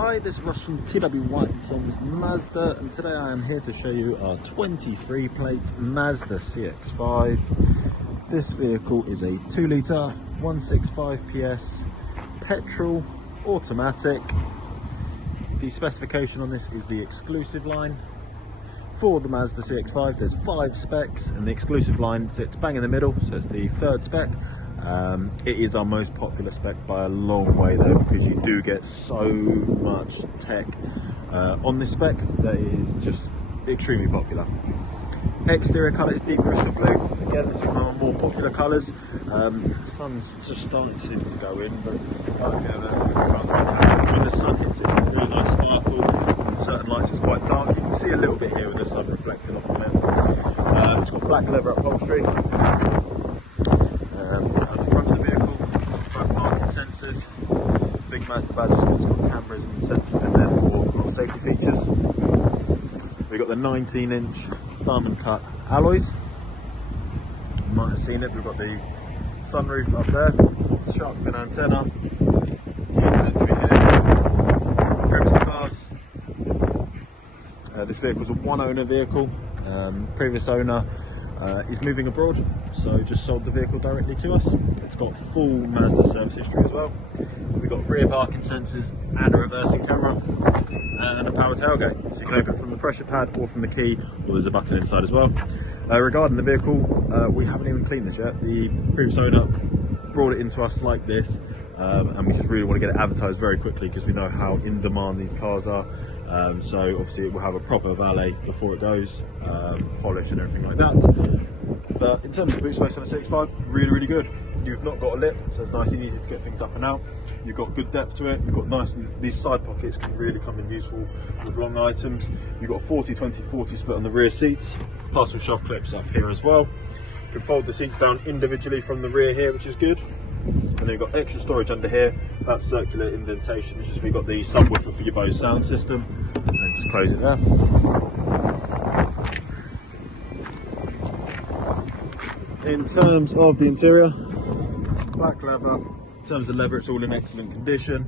Hi, this is Russ from TW Sons Mazda, and today I am here to show you our 23 plate Mazda CX-5. This vehicle is a 2 litre 165 PS petrol automatic. The specification on this is the exclusive line. For the Mazda CX-5 there's 5 specs and the exclusive line sits bang in the middle, so it's the 3rd spec. It is our most popular spec by a long way though, because you do get so much tech on this spec that it is just extremely popular. Exterior colour is deep crystal blue. Again, it's one of our more popular colours. The sun's just starting to go in, but when the sun hits it's a really nice sparkle. On certain lights it's quite dark. You can see a little bit here with the sun reflecting off on it. It's got black leather upholstery. Sensors, big Mazda badge, it's got cameras and sensors in there for safety features. We've got the 19-inch diamond cut alloys. You might have seen it. We've got the sunroof up there, shark fin antenna, keyless entry here, privacy glass. This vehicle is a one-owner vehicle. Previous owner is moving abroad, so just sold the vehicle directly to us. It's got full Mazda service history as well. We've got rear parking sensors and a reversing camera and a power tailgate, so you can open it from the pressure pad or from the key, or there's a button inside as well. Regarding the vehicle, we haven't even cleaned this yet. The previous owner brought it into us like this, and we just really want to get it advertised very quickly because we know how in demand these cars are. So obviously it will have a proper valet before it goes, polish and everything like that. But in terms of boot space on a CX-5, really good. You've not got a lip, so it's nice and easy to get things up and out. You've got good depth to it. You've got these side pockets can really come in useful with long items. You've got a 40-20-40 split on the rear seats, parcel shelf clips up here as well. You can fold the seats down individually from the rear here, which is good. And then you've got extra storage under here. That's circular indentation. It's just we've got the subwoofer for your BOSE sound system, and then just close it there. In terms of the interior, black leather. In terms of leather, it's all in excellent condition.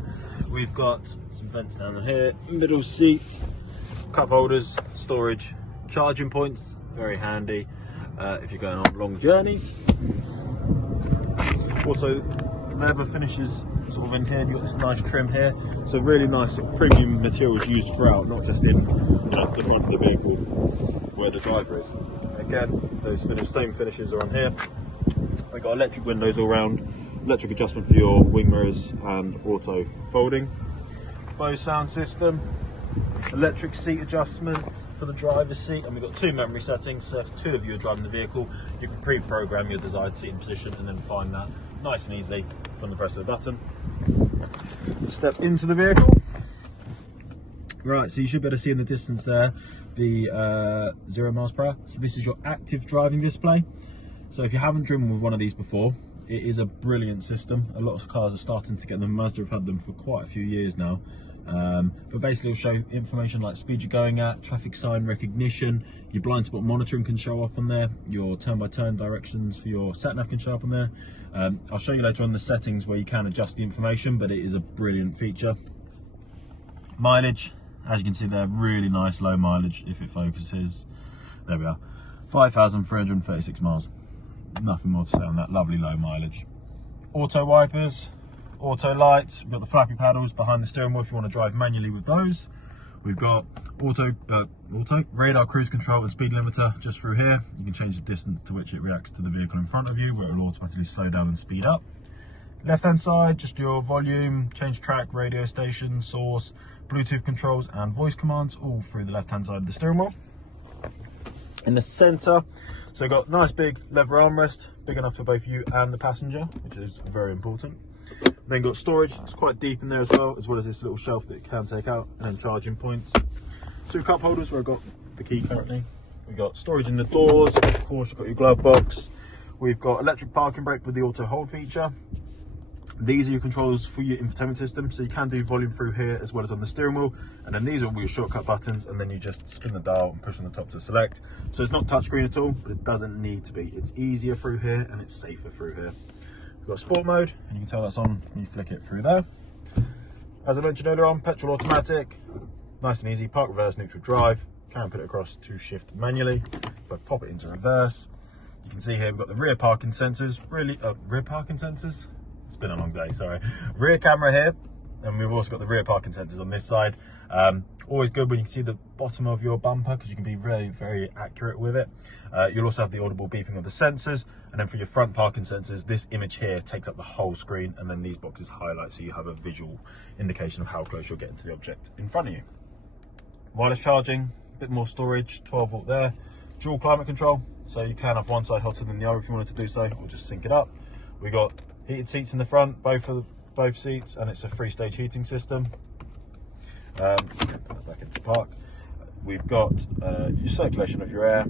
We've got some vents down here, middle seat, cup holders, storage, charging points, very handy if you're going on long journeys. Also, leather finishes sort of in here. You've got this nice trim here, so really nice sort of premium materials used throughout, not just in the front of the vehicle where the driver is. Again, those same finishes are on here. We've got electric windows all round, electric adjustment for your wing mirrors and auto folding. BOSE sound system, electric seat adjustment for the driver's seat, and we've got 2 memory settings, so if 2 of you are driving the vehicle you can pre-program your desired seating position and then find that nice and easily from the press of the button. Step into the vehicle. Right, so you should be able to see in the distance there the 0 miles per hour. So this is your active driving display. So if you haven't driven with one of these before, it is a brilliant system. A lot of cars are starting to get them. Mazda have had them for quite a few years now. But basically it'll show information like speed you're going at, traffic sign recognition, your blind spot monitoring can show up on there, your turn-by-turn directions for your sat-nav can show up on there. I'll show you later on the settings where you can adjust the information, but it is a brilliant feature. Mileage, as you can see there, really nice low mileage if it focuses. There we are, 5,336 miles. Nothing more to say on that, lovely low mileage. Auto wipers, auto lights, we've got the flappy paddles behind the steering wheel if you want to drive manually with those. We've got auto radar cruise control and speed limiter just through here. You can change the distance to which it reacts to the vehicle in front of you, where it will automatically slow down and speed up. Left hand side, just your volume, change track, radio station, source, Bluetooth controls and voice commands, all through the left hand side of the steering wheel. In the centre, so we've got nice big leather armrest, big enough for both you and the passenger, which is very important. Then got storage, it's quite deep in there as well as this little shelf that it can take out, and then charging points. 2 cup holders where I've got the key currently. We've got storage in the doors, of course you've got your glove box. We've got electric parking brake with the auto hold feature. These are your controls for your infotainment system, so you can do volume through here as well as on the steering wheel, and then these are all your shortcut buttons, and then you just spin the dial and push on the top to select. So it's not touchscreen at all, but it doesn't need to be. It's easier through here and it's safer through here. We've got sport mode, and you can tell that's on when you flick it through there. As I mentioned earlier on, petrol automatic, nice and easy, park, reverse, neutral drive. Can put it across to shift manually, but pop it into reverse. You can see here we've got the rear parking sensors, rear parking sensors? It's been a long day, sorry. Rear camera here, and we've also got the rear parking sensors on this side. Always good when you can see the bottom of your bumper because you can be very, very accurate with it. You'll also have the audible beeping of the sensors, and then for your front parking sensors, this image here takes up the whole screen, and then these boxes highlight so you have a visual indication of how close you're getting to the object in front of you. Wireless charging, a bit more storage, 12 volt there. Dual climate control, so you can have one side hotter than the other if you wanted to do so, or just sync it up. We've got heated seats in the front, both seats, and it's a 3-stage heating system. Put that back into park. We've got your circulation of your air.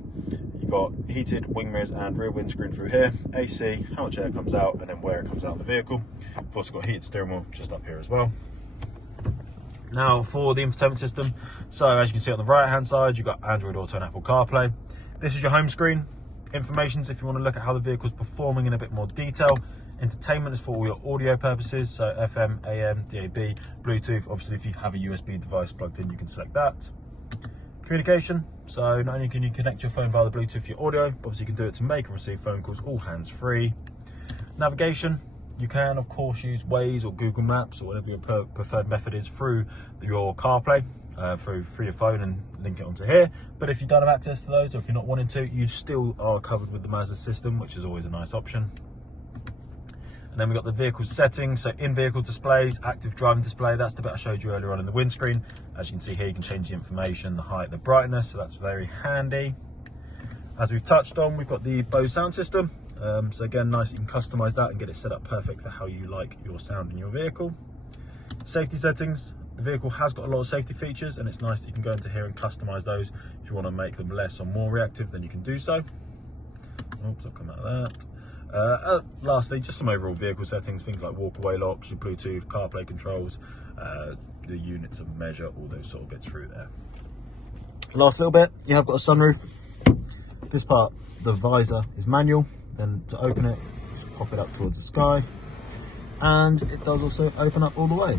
You've got heated wing mirrors and rear windscreen through here. AC, how much air comes out, and then where it comes out of the vehicle. We've also got heated steering wheel just up here as well. Now for the infotainment system, so as you can see on the right hand side, you've got Android Auto and Apple CarPlay. This is your home screen. Information's if you want to look at how the vehicle's performing in a bit more detail. Entertainment is for all your audio purposes, so FM, AM, DAB, Bluetooth. Obviously if you have a USB device plugged in, you can select that. Communication, so not only can you connect your phone via the Bluetooth for your audio, but obviously you can do it to make and receive phone calls, all hands free. Navigation, you can of course use Waze or Google Maps or whatever your preferred method is through your CarPlay, through your phone, and link it onto here. But if you don't have access to those, or if you're not wanting to, you still are covered with the Mazda system, which is always a nice option. And then we've got the vehicle settings, so in-vehicle displays, active driving display, that's the bit I showed you earlier on in the windscreen. As you can see here, you can change the information, the height, the brightness, so that's very handy. As we've touched on, we've got the BOSE sound system. So again, nice, you can customize that and get it set up perfect for how you like your sound in your vehicle. Safety settings, the vehicle has got a lot of safety features, and it's nice that you can go into here and customize those. If you want to make them less or more reactive, then you can do so. Oops, I'll come out of that. Lastly, just some overall vehicle settings, things like walk-away locks, your Bluetooth, CarPlay controls, the units of measure, all those sort of bits through there. Last little bit, you have got a sunroof. This part, the visor is manual, then to open it, pop it up towards the sky, and it does also open up all the way.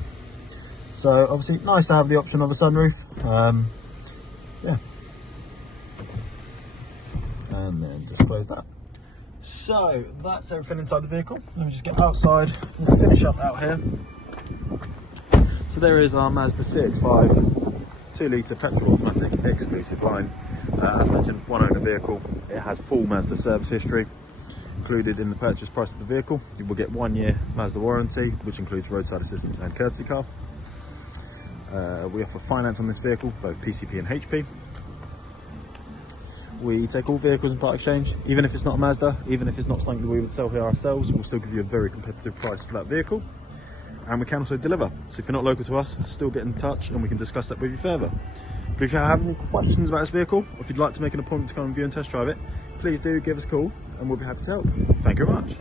So obviously nice to have the option of a sunroof. Yeah, and then just close that. So that's everything inside the vehicle. Let me just get outside and finish up out here. So there is our Mazda CX-5 2-litre petrol automatic exclusive line. As mentioned, one owner vehicle. It has full Mazda service history included in the purchase price of the vehicle. You will get 1 year Mazda warranty, which includes roadside assistance and courtesy car. We offer finance on this vehicle, both PCP and HP. We take all vehicles in part exchange, even if it's not a Mazda, even if it's not something that we would sell here ourselves, we'll still give you a very competitive price for that vehicle. And we can also deliver. So if you're not local to us, still get in touch and we can discuss that with you further. But if you have any questions about this vehicle, or if you'd like to make an appointment to come and view and test drive it, please do give us a call and we'll be happy to help. Thank you very much.